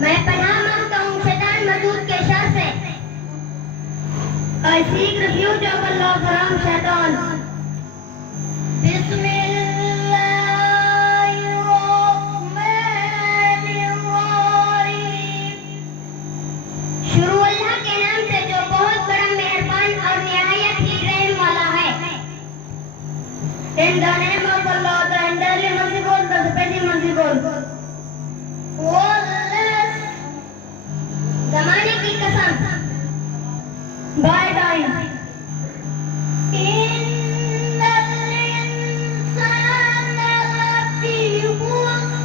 मैं पनाह मांगता हूँ शैतान मरदूद के शर से। I seek refuge of Allah from shaitan. बिस्मिल्लाहिर्रहमानिर्रहीम। शुरू अल्लाह के नाम से जो बहुत बड़ा मेहरबान और निहायत ही रहम वाला है। In the name of Allah, the entirely merciful, the especially merciful. ज़माने की कसम। By time. इन्नल इंसान लफी खुस्र।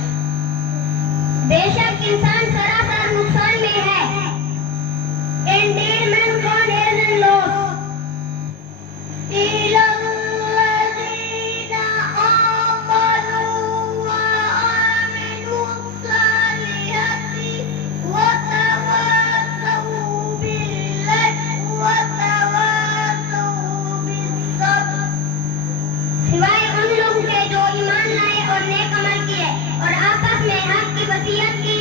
बेशक इंसान सरासर नुकसान में है। Indeed, mankind is in loss. इल्लल्लज़ीना आमनू व आमिलू स्सालिहाति व तवासौ बिल्हक़ व तवासौ बिस्सब्र। सिवाय उन लोगों के जो ईमान लाए और नेक अमल किए और आपस में हक की वसीयत की